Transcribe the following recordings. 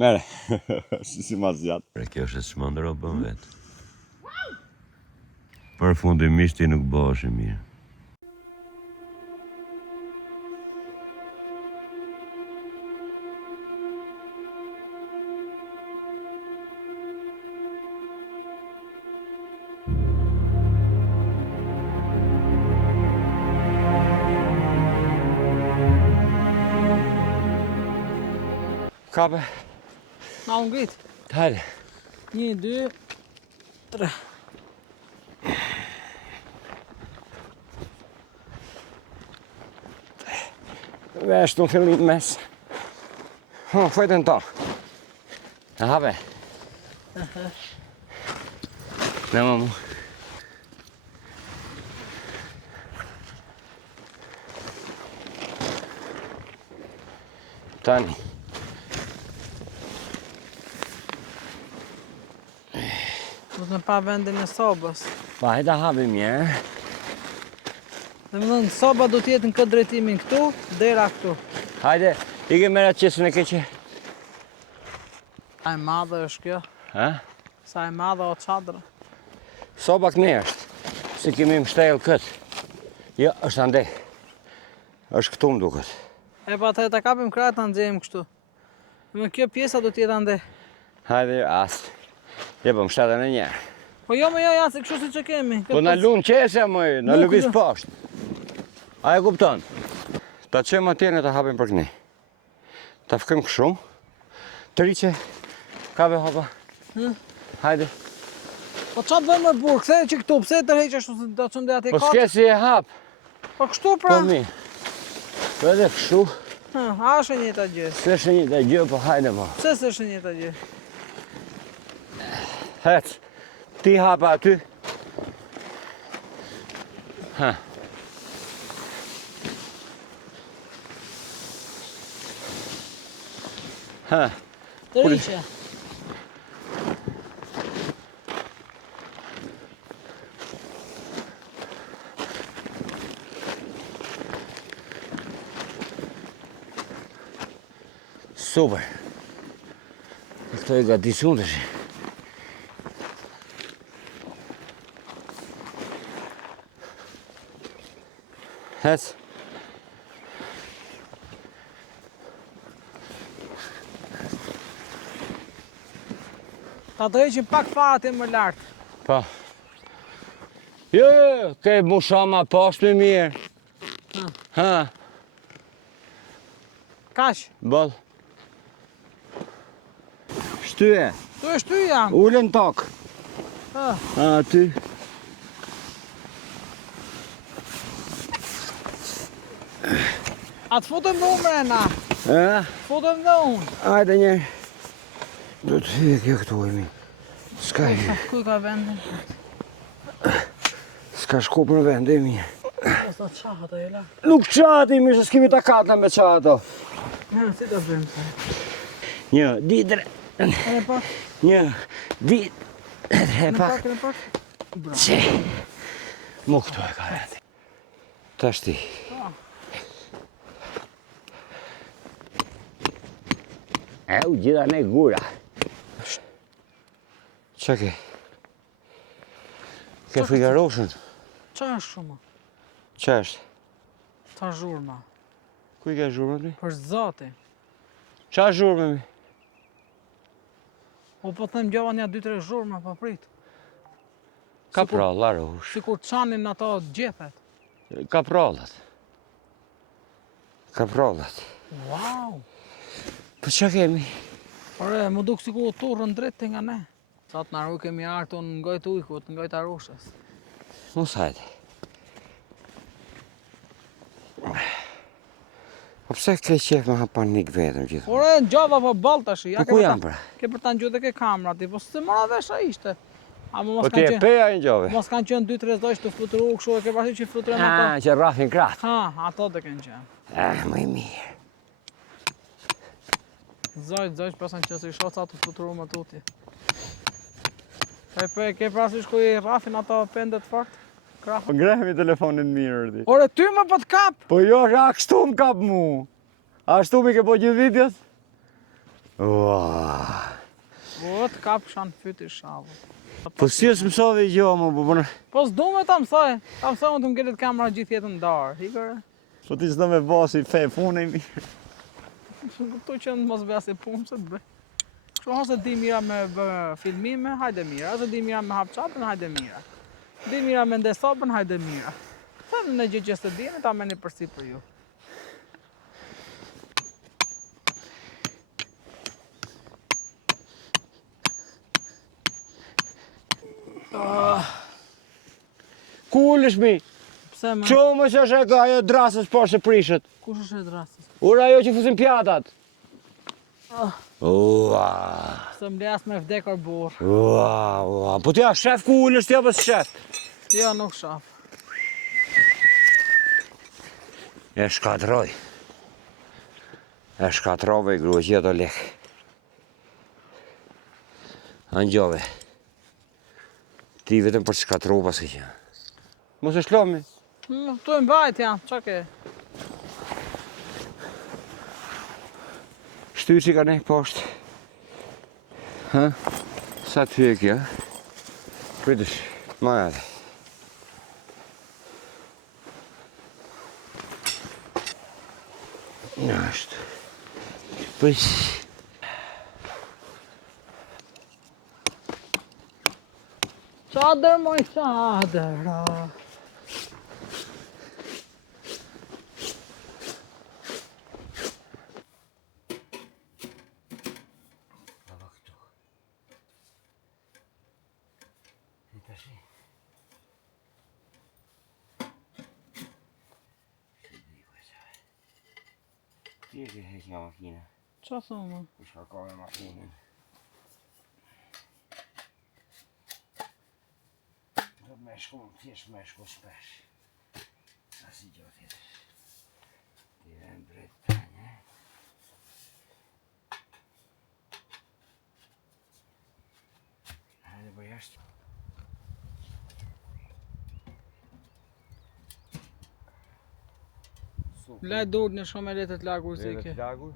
Mere, si ma zjatë. Kjo është e çmendër o bën vetë. Përfundimisht ti nuk bëhesh i mirë. Kape. Na unë ngrit. Hajde. 1, 2, 3. Vesh të në fillim mes. Fojtën to. A hape. Ne më mu. Tani. Do të në pa vendin e sobës. Pa, hajta hape mirë. Dhe më dhënë, soba do t'jetë në këtë drejtimin këtu, dera këtu. Hajde, ike mera qesën e keqe. Sa e madhe është kjo? Ha? Sa e madhe o çadra? Soba këne është. Si kemi mështel këtë. Jo, është ande. është këtu më duket. E pa të kapim krajt të nxejmë kështu. Me kjo pjesa do t'jetë ande. Hajde, asë. Jepëm shtetën e njerë. Po jo me jo janë se kështu si që kemi. Po në lunë qesja mëj, në lëviz poshtë. A e kupton? Ta qemë atjene të hapim për këni. Ta fkëm kështu. Të riqe, kabe hapa. Hajde. Po qatë bëjmë më burë, këthej që këtu, pse të rejqë ashtu se do të qënde ati Po katë? s'ke si e hap. Po kështu pra? Po mi. Po edhe kështu. A është një të gjë. Se shë një të gjë, po hajde mo. Pse se është një të gjë? Hec. Ti hapa aty. Ha. Ha. Të riqe. Super. Këto e gatisun të shi. Hec. Ta të heqim pak fatin më lartë. Po. Jo, ke musha ma poshtë më mirë. Ha. Kash. Bëll. Shtyje. Tu është ty jam. Ullën tokë. Ha. Aty. A të futëm në unë mrena. E? Futëm në unë. Hajde njerë. Do të hyje kjo këtu e mi. Ska hyje. Kuj ka vendin? Ska shku për vend e mi. O sa qahat e la. Nuk qati mi, se s'kemi ta katna me qato. Ja, si të bëjmë se? Një, di, tre. E pak? Një, di, tre pak. Në pak? Qe. Mu këtu e ka veti. Ta shti. E u gjitha ne gura. Qa ke? Ke frigaroshën? Qa është shumë? Qa është? Ta zhurma. Kuj ke zhurme mi? Për zati. Qa zhurme mi? O po them gjova nja 2-3 zhurma, po prit. Ka prallar ush. Sikur qanin ato gjepet. Ka prallat. Ka prallat. Wow! Po qa kemi? Ore, më duk sikur u turrën drejt të nga ne. Sa të naru kemi artu në ngojt ujkut, në ngojt arushës. Mos hajde. Po pse ke qef me hapanik vetëm gjithë? Ore, në gjava po ball tash. Po ku jam pra? Ke për ta ngjuar dhe ke kamera ti, po se mora vesh ai ishte. Ama mos Po ti e kanë qenë. peja i njove? Mos kanë qenë 2-3 zoq të fluturu kështu, e ke parasysh që fluturojnë ato. Ah, që rrafin kratë. Ha, ato të kanë qenë. Ah, më i mirë. Zoq, pasan që si shoca të fluturu më tuti. Ke parasysh ku i rrafin ato pendet fort? Po ngrehemi telefonin mirë ti. Ore, ty më po të kap! Po jo, a kështu më kap mu. A shtu mi ke po gjithë vitjes? Ua. Po të kapshan fyti shavut. Po si është mësove i gjo, më po Po s'du me ta mësoj. Ta mësoj më të m'gjellit kamera gjithë jetën ndarë. Hikore. Po ti s'do me basi fe punë i mirë. Kuptoj që në mos bëja si punë, se të bëj. Kështu ose di mira me bë filmime, hajde mira. Ose di mira me hap çapën, hajde mira. Di mira me ndesopën, hajde mira. Thënë në gjë që s'të dini, ta meni përsi për ju. Ku ulesh mi? Pse më? Qo më që është e ajo drasës poshtë e prishet? Kush është e drasës? Ura ajo që fusin pjatat. Ua. Se m'lejas me vdekor burr. Ua. Po t'ja shef ku ulesh t'ja bës shef. Jo, nuk shaf. E shkatroj. E shkatrove i grua që jeto lek. Angjove. Ti vetëm për të shkatru pas që. Mos e shlomi. Tu e mbajt jam, qa ke? Shtyr që ka ne poshtë. Ha? Sa ty e kja? Pritësh, ma edhe. Në është. Pëj. Çadër moj çadëra. Ti e ke heq nga makina. Qa thonë? U shkarkove makinën. Do me shku, thjesht me shku shpesh. Sa si gjo tjetër. Ti e në drejt tanje. Hajde për jashtë. Laj dorë në shumë e letët lagur si ke. Lagur.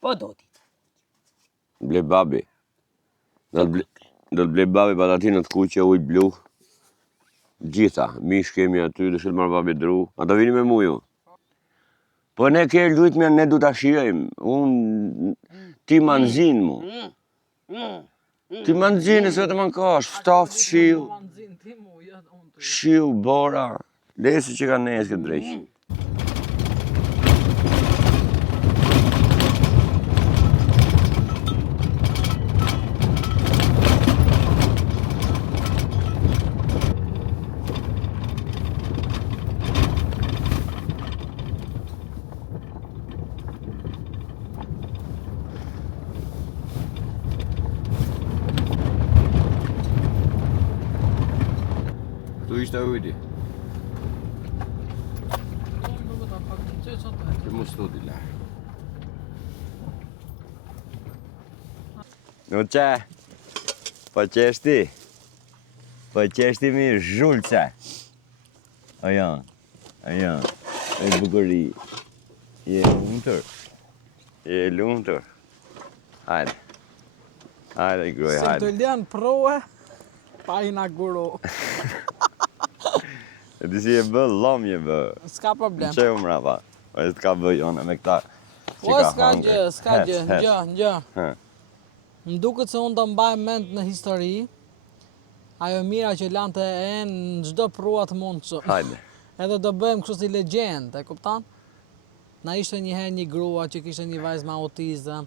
Po do ti. Ble babi. Do të ble babi patatinët kuqe, ujë blu. Gjitha, mish kemi aty, dëshirë marrë babi dru. A do vini me mu ju? Po ne ke lujtëmja, ne du ta shijojmë. Ti ma nëzin mu. Ti ma nëzin, se të man kash, ftafë shiu. Ma nëzin ti mu, ja unë të Shiu, bora, lesi që ka nesë këtë drejqë. Tu ishte ujti. Të mu studi la. Nu që? Po qeshti? Po qeshti mi zhullëse. O janë. E bukëri. Je lumëtër. Hajde. Hajde, groj, Se hajde. të lënë proe, pa i na guru. E di si e bë, lomje bë. S'ka problem. Që u mrapa? O e t'ka bë jone me këta që O, ka s'ka hangër. gjë, s'ka gjë, Hes. gjë. Hë. Më duket se unë të mbaj mend në histori, ajo mira që lante e në çdo prua të mundshme. Hajde. Edhe do bëjmë kështu si legjend, e kupton? Na ishte një herë një grua që kishte një vajzë me autizëm.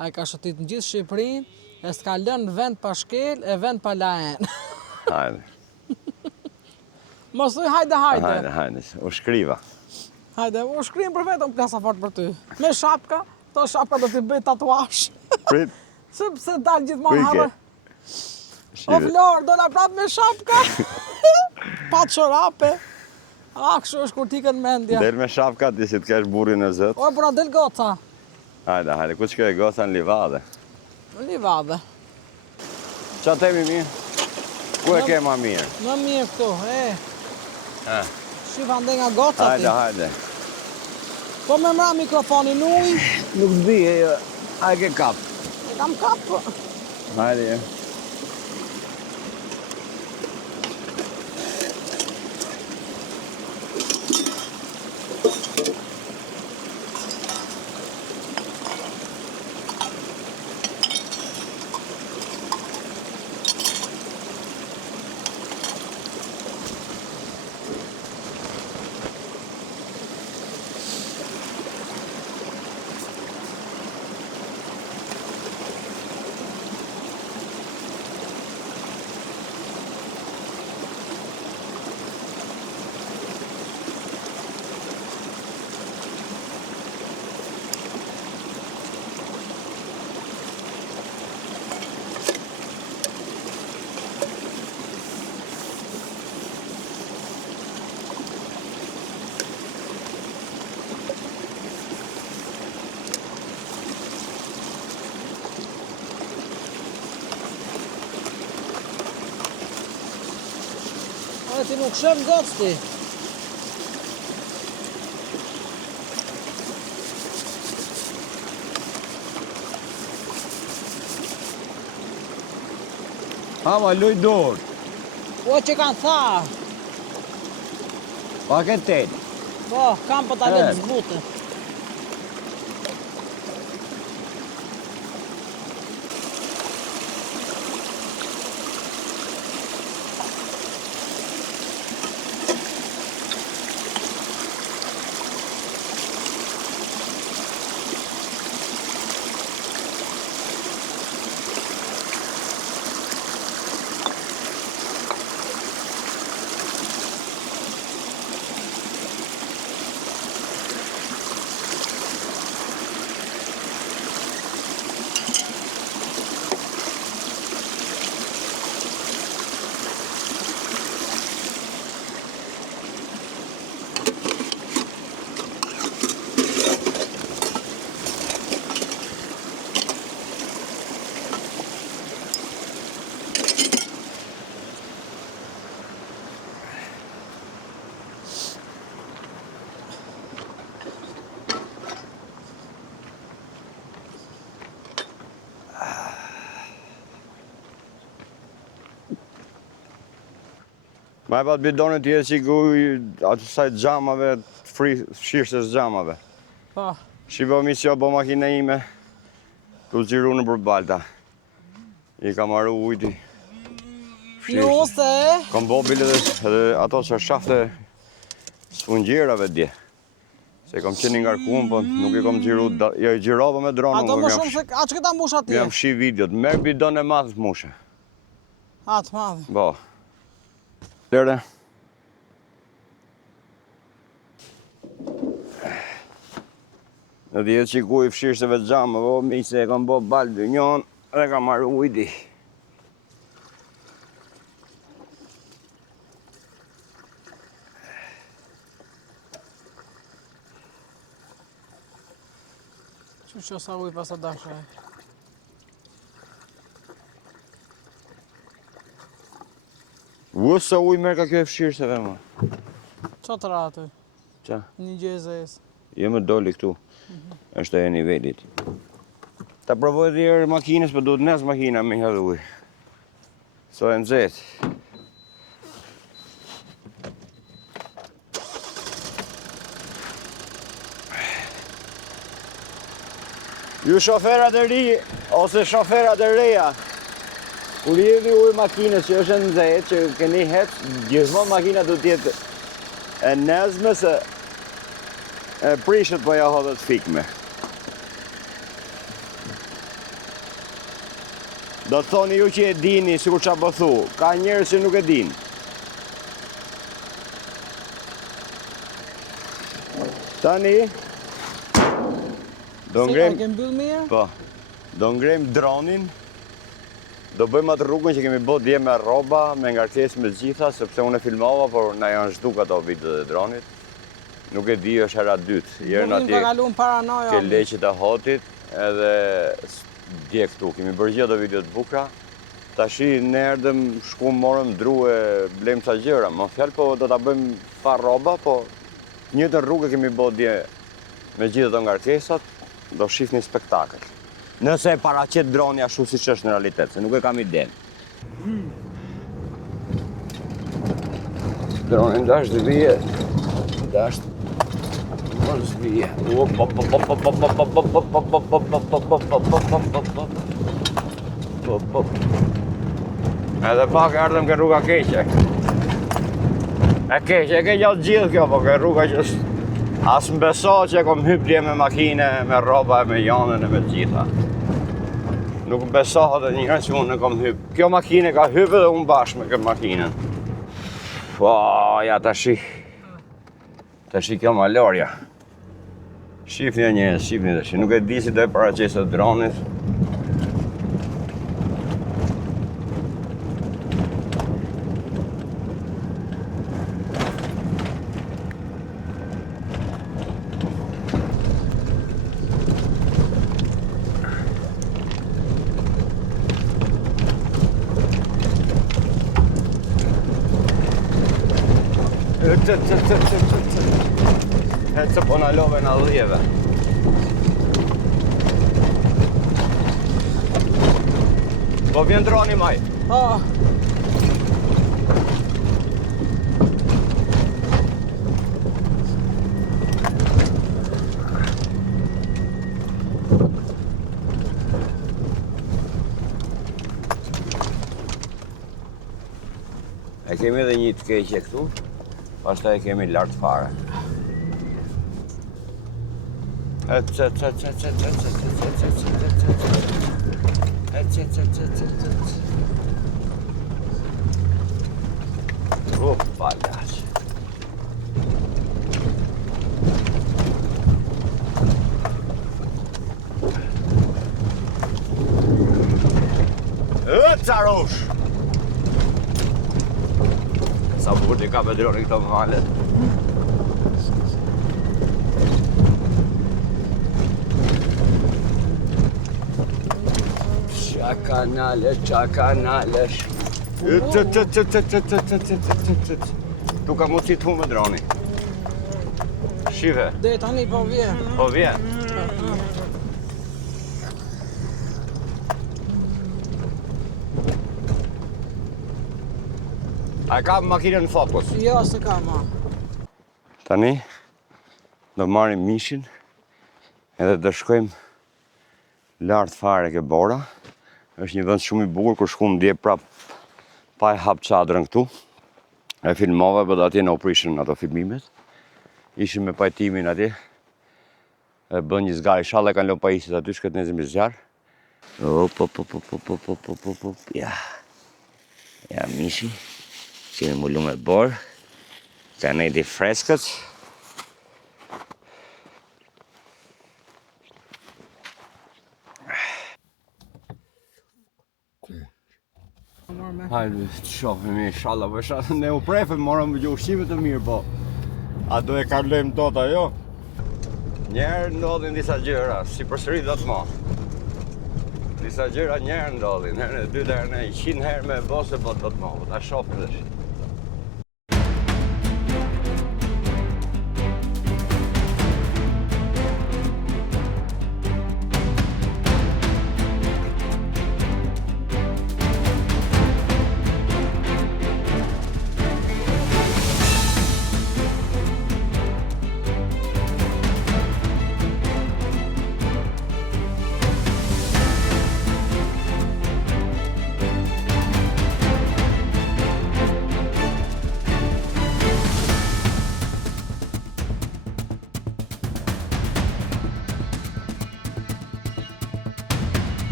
Ai ka shëtit në gjithë Shqipërinë, e s'ka lënë vend pa shkel e vend pa lahen. Hajde. Mos thuj hajde. Hajde. U shkriva. Hajde, u shkrim për vetëm klasa fort për ty. Me shapka, to shapka do t'i bëj tatuazh. Prit. Sepse dal gjithmonë Ku i ke? harë. O Shive. Flor, do na prap me shapka. Pa çorape. Kështu është kur t'i mendja. Del me shapka ti si t'kesh burrin e zët. O, pra del goca. Hajde. Ku shkoj goca në livade? Në livade. Qa temi mirë? Ku e ke ma mirë? Më mirë këtu, Ha. Shif ande nga goca ti. Hajde. Po me mra mikrofonin uj. Nuk t'bi, a e ke kap. E kam kap. Hajde. Ti nuk shef gocë ti. Hama, luj dorë. O që kanë tha. Pa ke tel. Po, kam po ta vetë zbute. Ma e pat bidonit tjetë që ku atë saj xhamave, shirështës xhamave. Po, Shqipo mi që bo makina ime, tu gjiru në përbalta. I ka marru ujti. Jo se. Kom bo bile edhe ato që shafte sfungjirave dje. Se kom qenë ngarkuar, po nuk i kom xhiru, jo i xhirova me dronin. Ato më shumë se a që këta mbush atje? Jam shi videot, merr bidon e madh të mushe. Atë madhe. Po. Lere. Në djetë që ku i fshirëseve të gjamë, po mi se e kam bo balë dë njonë, dhe kam marrë ujdi. Që sa uj pas a dashaj. Vësë sa ujë merë ka kjo e fshirëseve, ma. Qa të ratë? Qa? Një gjezes. Jemi doli këtu, është e nivelit. Ta provoj dhjerë makinës, për duhet nësë makina me hadh ujë. So e nëzetë. Ju shoferat e ri, ose shoferat e reja, kur jeni ujë makinës që është nëzetë, që keni hecë, gjithmonë makina du tjetë e nezme se e prishet po ja hodhet fikme. Do të thoni ju që e dini, sikur qa po thu, ka njerëz që nuk e din. Tani, do ngrem... Si, a ke mbyll mirë? Po, do ngrem dronin, do bëjmë atë rrugën që kemi bërë dje me rroba, me ngarkesë me gjitha, sepse unë e filmova, por na janë zhduk ato videot e dronit. Nuk e di, është hera dytë. Jerën Nuk ka kalu në paranoja. ke leqit e hotit, edhe dje këtu. Kemi bërë gjithë ato video të bukra. Tashi ne erdëm, shku morëm dru e blejmë ca gjëra. Më fjalë, po do ta bëjmë pa rroba, po njëtën rrugë kemi bërë dje me gjithë ato ngarkesat, do shihni spektakël. Nëse e paraqet droni ashtu siç është në realitet, se nuk e kam iden. Droni ndash të vije, ndash mos vije. Edhe pak ardhëm ke rruga keqe. E keqe gjatë gjithë kjo, po ke rruga që as më beso që kom hyp dje me makine, me rroba, me janën e me gjitha. Nuk besohet edhe njëherë që unë kom hyp. Kjo makine ka hyp edhe unë bashkë me këtë makinën. Po, ja tashi. Tashi kjo malorja. Shifni e njerëz, shifni tashi. Nuk e di si do e paraqesë dronit. Hecë po na love na dhjeve. Po vjen droni maj. Po. E kemi edhe një të keqe këtu, pastaj e kemi lart fare. Palhaç. Carosh! Sa bukur t'i ka me droni këto malet. Qa kanalesh. Tu ka mundësi t'hu me droni. Shive. Dhe tani po vjen. Po vjen. A e ka makinën në fokus? Jo, se ka ma. Tani, do marrim mishin edhe do shkojmë lart fare ke Bora. Është një vend shumë i bukur kur shkum dje prap Pa e hap çadrën këtu. E filmova, për atje në prishën ato filmimet. Ishim me pajtimin atje. E bën një zgarë, inshallah kanë lënë pajisit aty, shkët nezim i zjarë. Ja. Ja, mishi. Si me mullu me borë. Ka nejdi freskët. Hajde, të shohim, inshallah, po inshallah ne u prefëm, morëm gjë ushqime të mirë, po. A do e kalojmë tot ajo? Njerë ndodhin disa gjëra, si përsëri do të mo. Disa gjëra njerë ndodhin, herën e dytë, herën e 100 herë me bose, po do të mo, ta shohim dhe shi.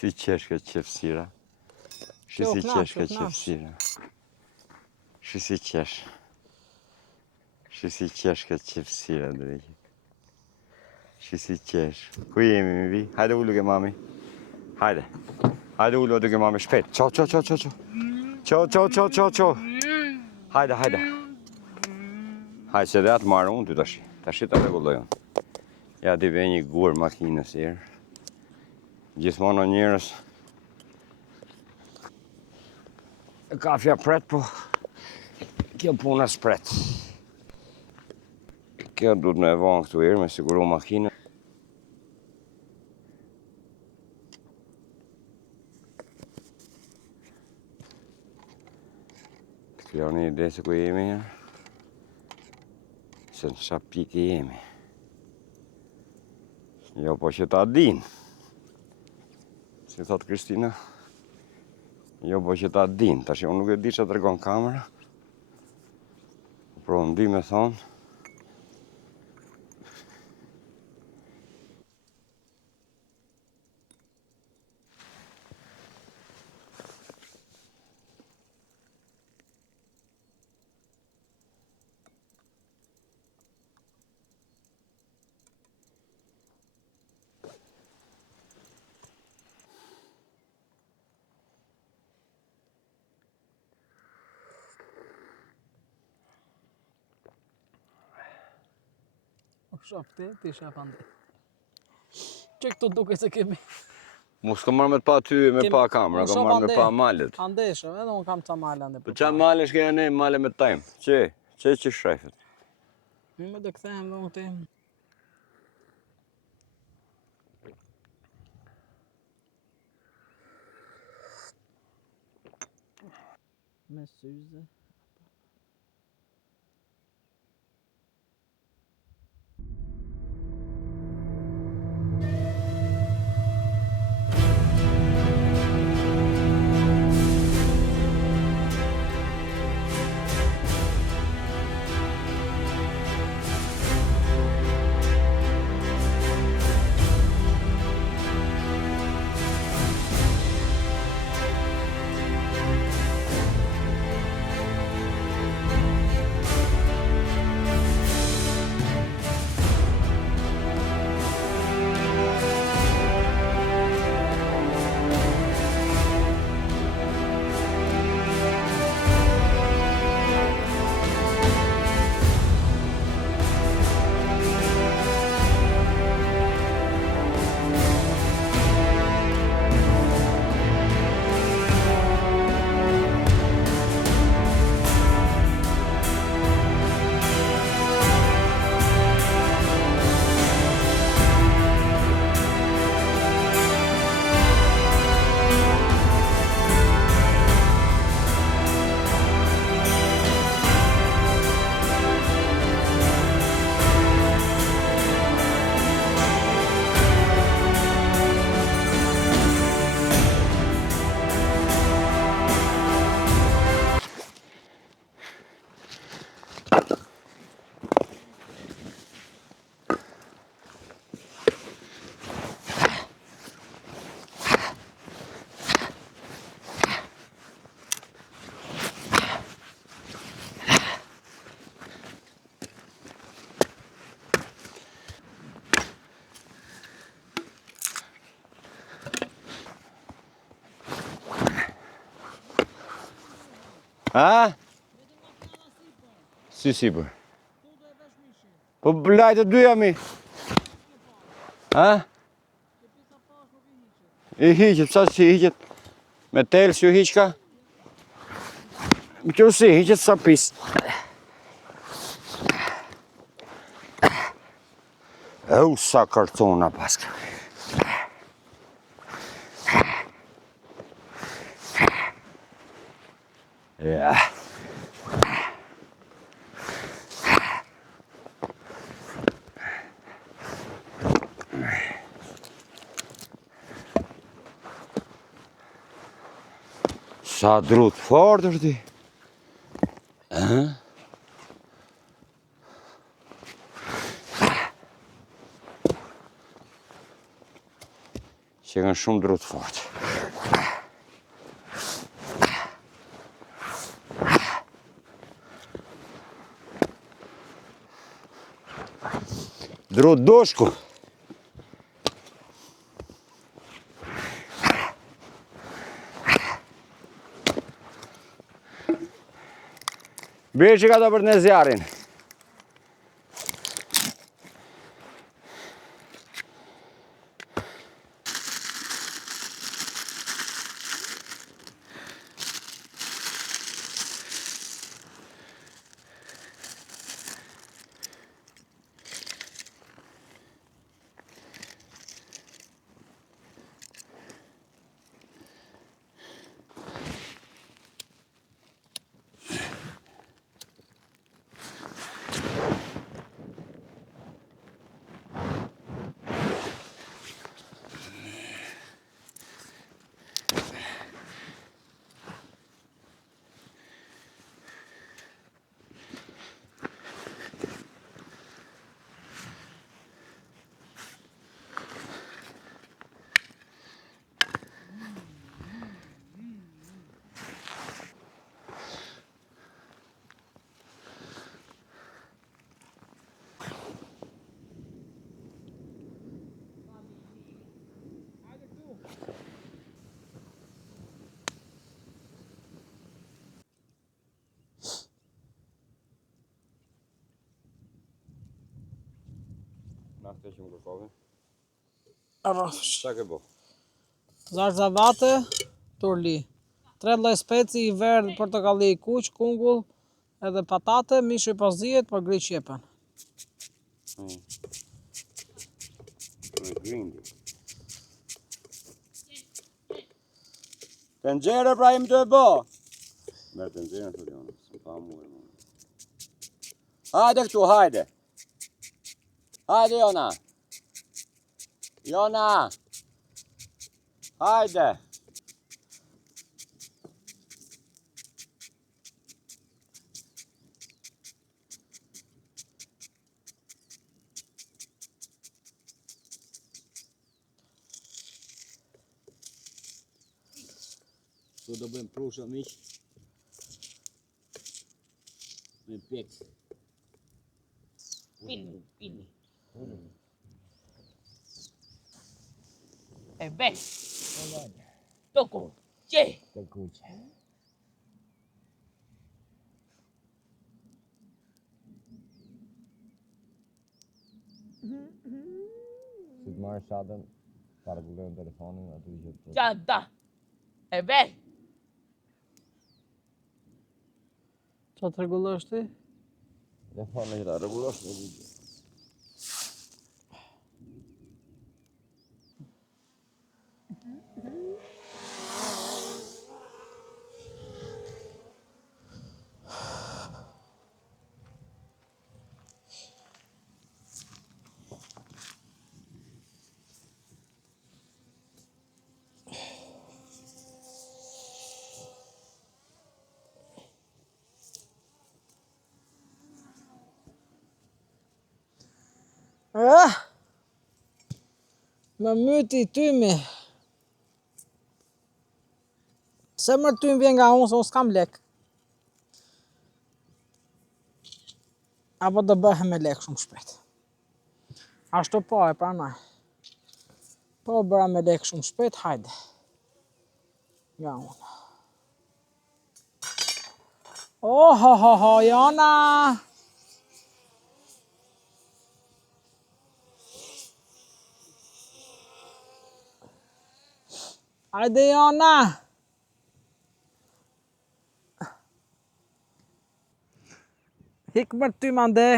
Si qesh këtë qefësira. Shi si qesh këtë qefësira. Shi si qesh. Shi si qesh këtë qefësira, drejqit. Shi si qesh. Ku jemi, mi vi? Hajde ullu ke mami. Hajde. Hajde ullu aty ke mami, shpejt. Qo. Qo. Hajde. Hajde, që dhe atë marrë unë ty tashi. Tashi ta regulloj unë. Ja t'i vej një gur makinës herë. Gjithmonë njerëz kafja pret, po kjo puna s'pret. Kjo duhet me e vonë këtu herë, me siguru makinë. Të kjo një ide se ku jemi herë. Se në qa pike jemi. Jo, po që ta din. Si thot Kristina, jo po që ta din, tash unë nuk e di që të rgon kamera, pro në di me thonë, Shofti, ti shef ande. Që këtu duke se kemi... mu s'ko marrë me të pa ty, me pa kamera, ko marrë me pa malet. Andeshëm, edhe unë kam qa male ande. Po qa male shkeja ne, male me tajmë, që shrefet. Mi me dhe këthejmë dhe unë ti. Me syze. Ha? Si sipër. Po lajtë të dyja mi. Ha? I hiqet, sa si hiqet? Me telë si u hiqka? Më kjo si hiqet sa pis. Sa kartona paska. Ja. Sa drut fort është ti. Që kanë shumë drut fort. Drut doshku. Bërë që ka të për në zjarin. Na këtë që më kërkove. Arrafsh. Sa ke bo? Zarzavate, turli. 3 lloj speci, i verdh, portokalli, kuq, kungull, edhe patate, mishi pas dihet, por gri qepen. Me grindi. Të nxerë pra im të e bo. Merë të nxerë të djonë, së pa mu e mu. Hajde këtu, hajde. Hajde, Jona. Jona. Hajde. Tu do bëjmë prusha miq. Me pjekë. Pini. E beh. Tocco. Che. Si të marrë shatën, ta rregullojmë telefonin, aty që të... Cianta. E beh. Qa të rregullosh ti? Telefonin që ta rregullosh në video. Me myti tymi. Se mërë tymi vjen nga unë, se unë s'kam lek. Apo do bëhem me lek shumë shpejt. Ashtu po e pranoj. Po bëra me lek shumë shpejt, hajde. Nga unë. Oh, ho, ho, ho, Jona! Hajde, Jona! Hik më ty, mande!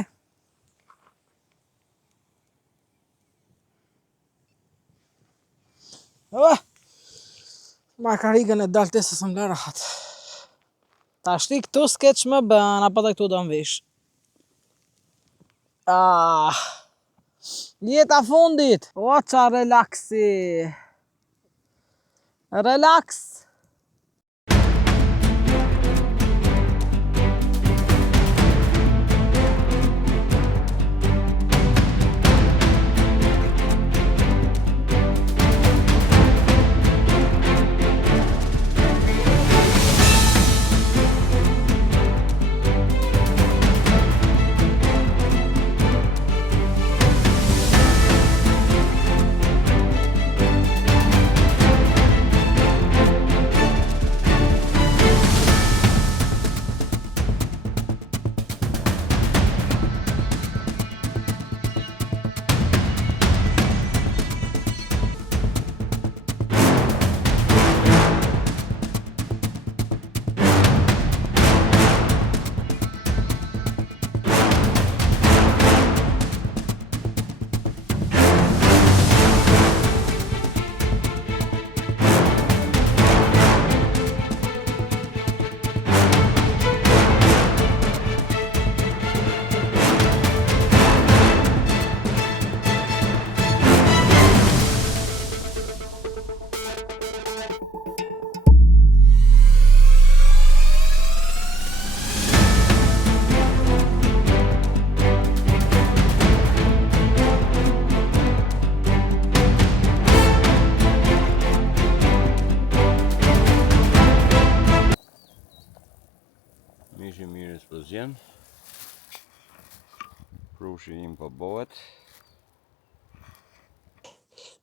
Markarigën e daltesës nga rahat. Ta shti këtu s'keq më bën, apo dhe këtu do në vish. Jeta fundit! O, qa relaksi! Relax! Mishi mirë eksplozion. Prushi im po bëhet.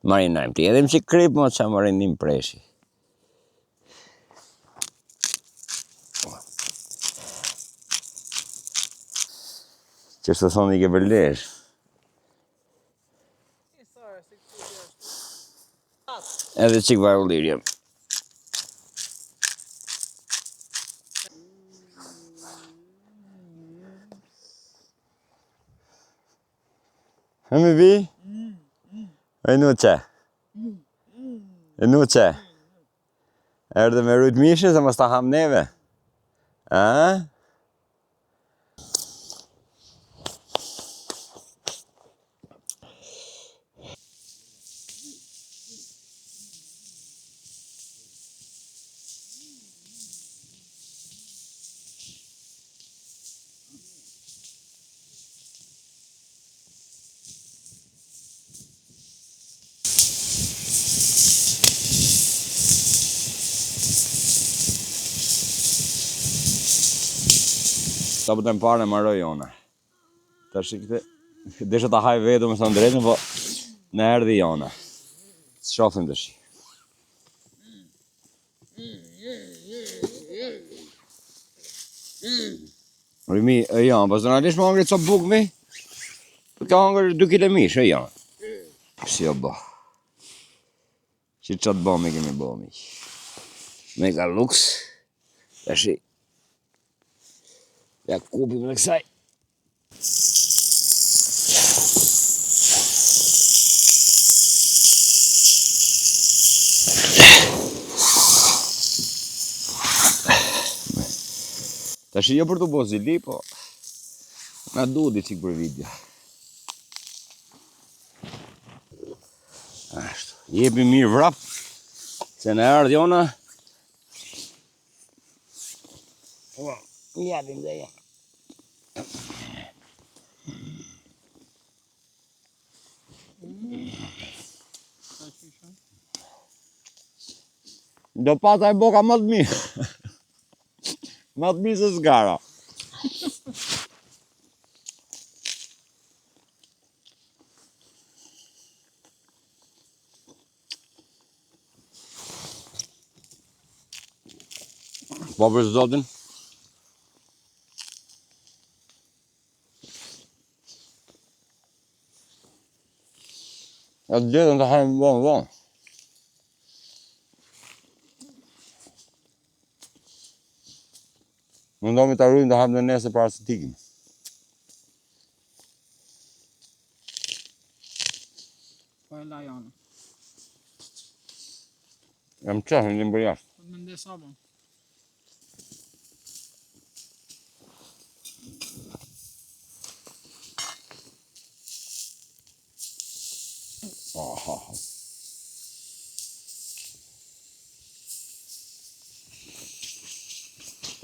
Marinojmë, ti edhe më që krip, mo që marinim preshi. Që shtë thonë i ke përlesh. Edhe qik varullir jem. Hemi vi? E nuqe? E nuqe? Erdhe me rujt mishin se mos ta ham neve? A? Ta pëtëm parë në maroj jona. Ta shikëte, deshe ta haj vedu me thënë drejtën, po në erdi jona. Së shofim të shi. Rimi, e janë, pas normalisht më hangre co buk mi? Për ka hangre 2 kile mish, e janë. Si o bo. Që qatë bo me kemi bo mi. Mega lux. Ta shi. Ja kupim në kësaj. Ta shi jo për të bo zili, po na duhet i qik për video. Ashtu, jepi mirë vrap, se në ardh jona. Japim dhe jona. Do pata e boka më të mirë. Më të mirë se zgara. Po për zotin, Atë gjetën të hajmë vonë. Mundohemi të arrujmë të hajmë në nesër para se t'ikim. Po e la janë. Jam qahë në për jashtë. Po me nde sabon.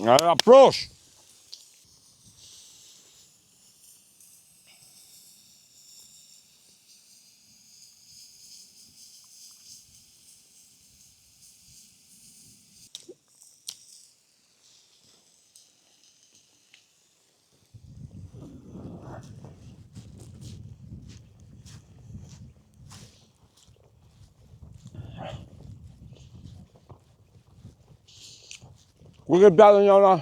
Nga prosh! Ku ke pjatën jona?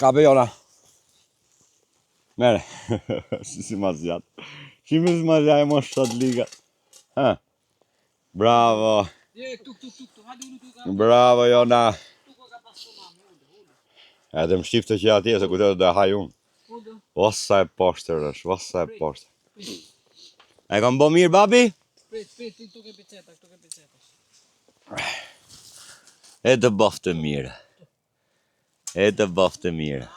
Kape jona. Mere. Si ma zjatë. Shime si ma zjatë e mo 7 liga. Ha? Bravo. Je, tuk, hajde ulu tuk. Bravo jona. Tuk ka pas të mami, Edhe më shifte që atje se kujtë dhe haj unë. ullë. Vasa e poshtër është, vasa e poshtër. E kam bo mirë, babi? Prit, tuk e piceta. E të baftë mirë. E të baftë mirë.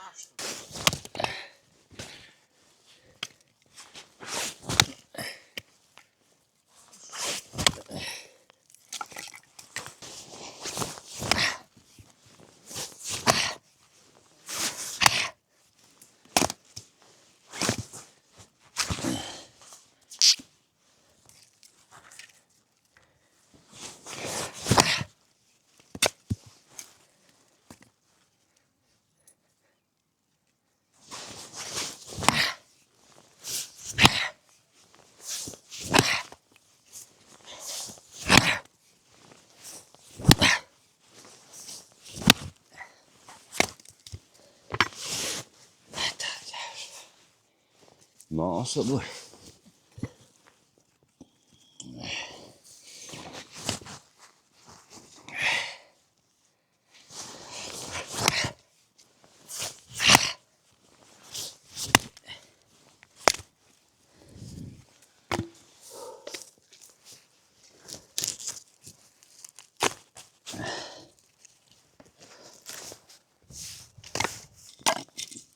Masa boy.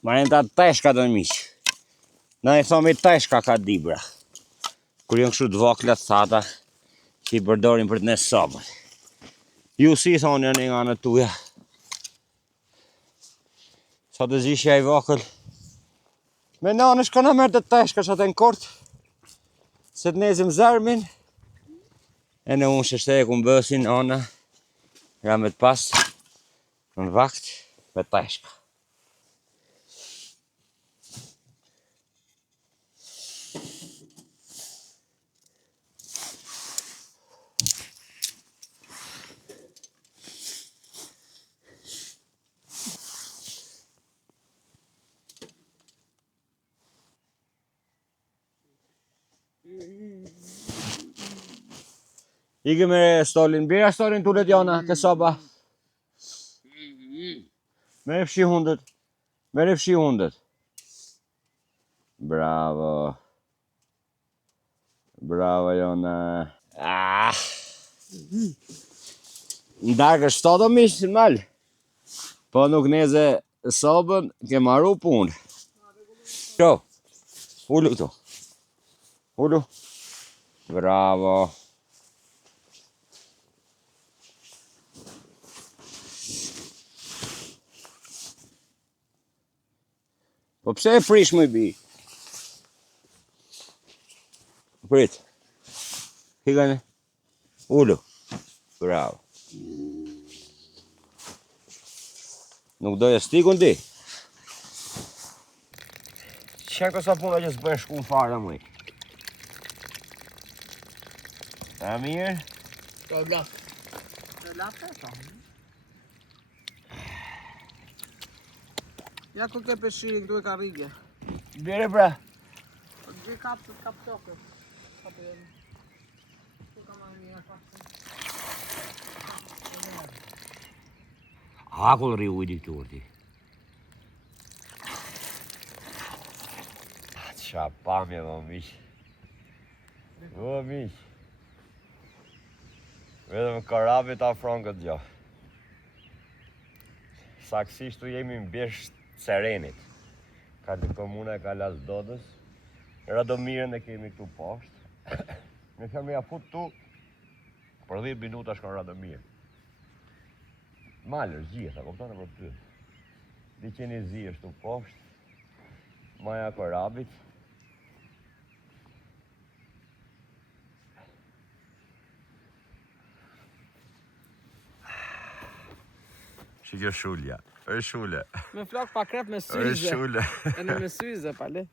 Marrën ta teshka të miq. Na e thomi teshka ka dibra. Kur janë kështu të vogla të thata që i përdorin për të nes sabër. Ju si thonë janë nga anët tuja. Sa të zishja i vogël. Me nanë shkona merë të teshka që atë në kort. Se të nezim zërmin. E në unë shështë e kumë bësin, ana. Nga me të pas. Në vakt me teshka. Ike me stolin, bira stolin tullet jona, ke soba. Mere fshi hundët. Mere fshi hundët. Bravo. Bravo jona. Ah. Ndarkë shtatë mishë mal. Po nuk neze sobën ke marru punë. Qo. Ullu këtu. Ullu. Bravo. Po pse e prish më i bi? Prit. Hikane. Ullu. Bravo. Nuk doja stikun ti? Qenë kësa puna që s'bën shku në fara mëj. Ta mirë? Të blok. Të lapë e ta. Ja ku ke peshiri këtu e ka rigje. Bire pra. Vi kap qokë. Kap e... Ku ka marrë mira kap? Hakull ujdi këtu. Qa pamje, më miq. O, miq. Vetëm karabit afron këtë gjë. Saksisht tu jemi mbesh Serenit. Ka të komuna e ka Las Dodës. Radomirën e kemi këtu poshtë. Në kemi ja fut tu, për 10 minuta shkon Radomir. Malër, gjitha, kupton e për ty. Di qeni zi është tu poshtë. Maja karabit. Shikjo shulja, është shule. Me flak pa krep me syze. Është shule. E në me syze, pale.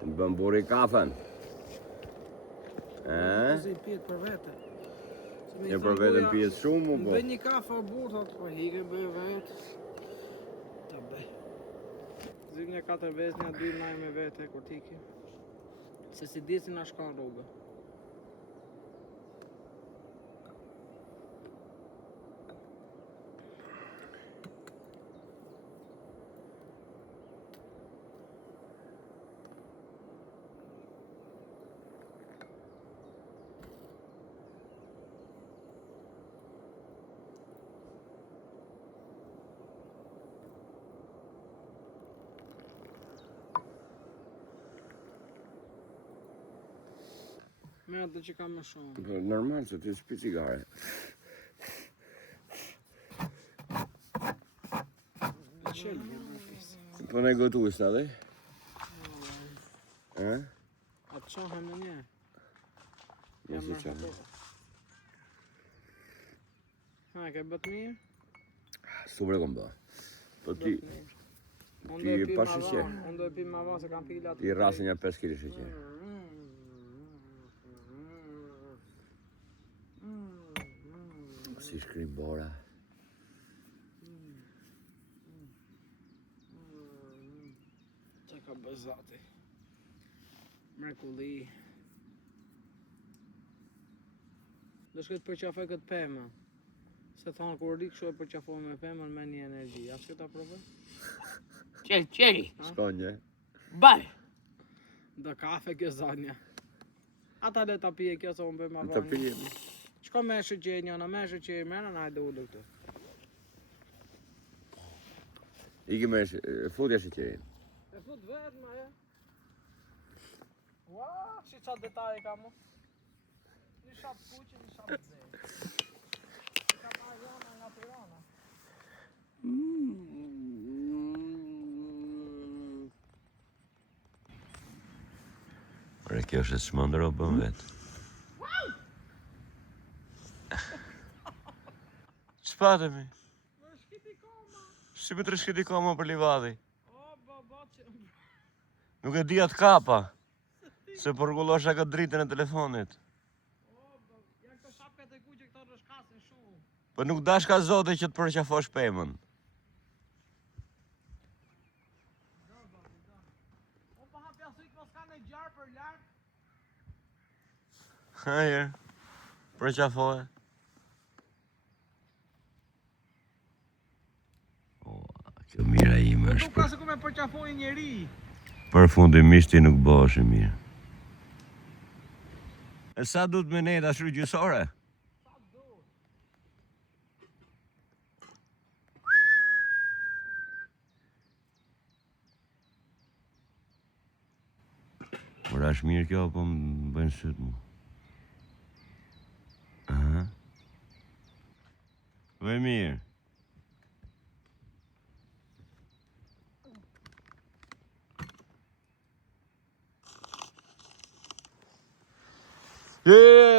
Në bëm buri kafen. Si pjetë për vete. Një për vetën pjetë shumë, po? Bëj një kafe o burë, thotë, po hike bëj vetë. Ta bëj. Zik një 4 vezë, një 2 maj me vete, kur tiki. Se si disi na shka rrugë. Me atë që ka më shumë. Normal, se ti s'pi cigare. Qelë një më fisë. Po ne gotu është edhe? Atë qohë me një. Nëse qanë. Ha, ke bët mirë? Super kom bë. Po ti pa sheqer. Unë do e pi ma vonë se kam pi latë. Ti rrasë një 5 kg sheqer. Si shkri bora. Që ka bëzati. Mrekulli. Do shkët përqafoj këtë pëmë. Se thonë kur rikë shu e përqafoj me pëmën me një energji. A shkët aprovoj? Qeri. S'ka një. Baj. Do kafe kjo zonja. Ata le ta pije kjo se unë bëj ma Të vonë. pijem. Qko me shëqej njëna, me shëqej mena, na hajde ullu këtu. Iki me futja sheqerin. E fut vetë ma e. Ua, shi qatë detaje ka mu. Një shatë kuqe, një shatë zej. Ka ma jona nga Tirana. Ore, kjo është e çmendër o bën vetë. Ç'patemi? Si me të rishkiti koma për livadi? O, baba që... Nuk e di atë kapa. Se përgullosh këtë dritën e telefonit. O, baba, ja këto shapet e kuqe këto rëshkasin shumë. Po nuk dash ka zote që të përqafosh pemën. O, pa hapja sujt mos ka në gjarë për lartë. Hajër, përqafoje. Kjo mira ime Nuk është ka se ku me përqafoj njeri. përfundimisht ti nuk bëhesh i mirë. E sa du të me ne ta shrygjësore? Por është mirë kjo, po më bëjnë sytë mu. Aha. Vë mirë.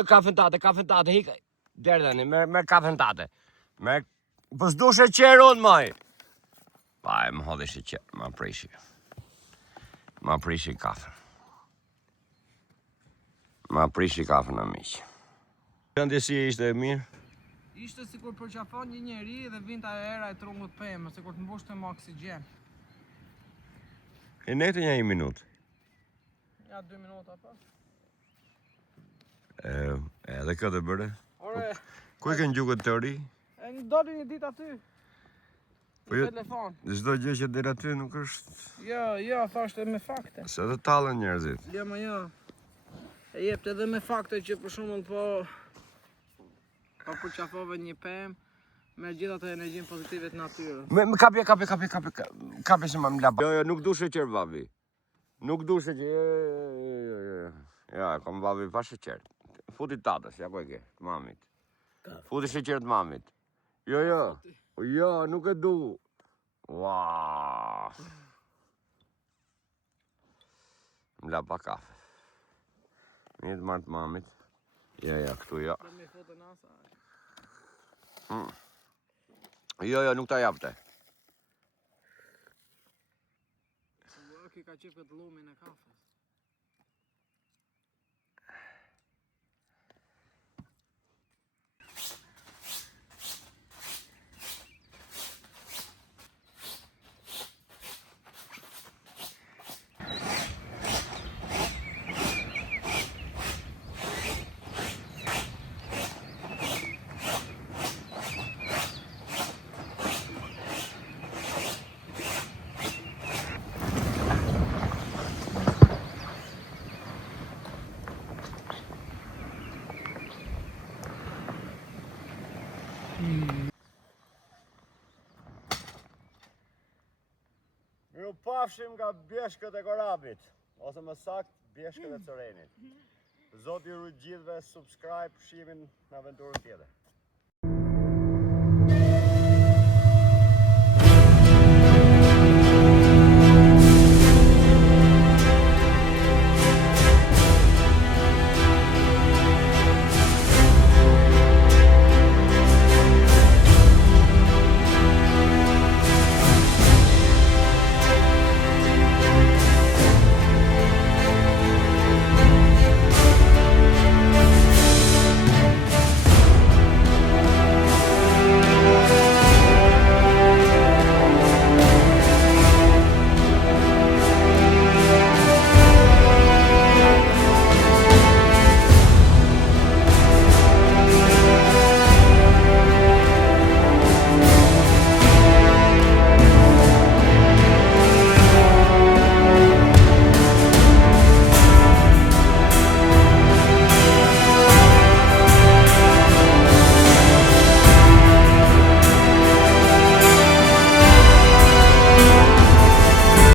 Kafen tate, hik. Deri tani, merr kafen tate. Po s'du sheqer unë, maj. Pa, më hodhi sheqer, ma prishi. Ma prishi kafen. Ma prishi kafen në miq. Këndjesia ishte e mirë? Ishte sikur përqafon një njeri dhe vinte era e trungut pemë, sikur të mbushte me oksigjen. E nete një minutë. Ja 2 minuta pa. Edhe këtë e bëre? Ore, Ku e kënë gjukët teori? e doli një ditë aty. Po Në jo- telefon. Çdo gjë që deri aty nuk është... Jo, thashtë me fakte. Se të tallën njerëzit. Jo, ma jo. E jepte edhe me fakte që për shembull po përqafove një pemë me gjithë ato energjinë pozitive të natyrës. Kapi se më mlapa. Jo, nuk du sheqer, babi. Nuk du sheqer. Ja, kom babi pa sheqer. Futi tatës, ja ku e ke, të mamit. Futi sheqer të mamit. Jo, nuk e du. Ua. Mlapa kafe. Një të marrë të mamit. Ja, këtu, ja. Dhe me foto nasa. Jo, nuk ta japte. Ki ka qef këtë lumin e kafes. Miru pafshim nga bjeshkët e korabit, ose më sakt bjeshkët e corenit. Zoti ju rujt gjithve, subscribe, shimin në aventurën tjetër.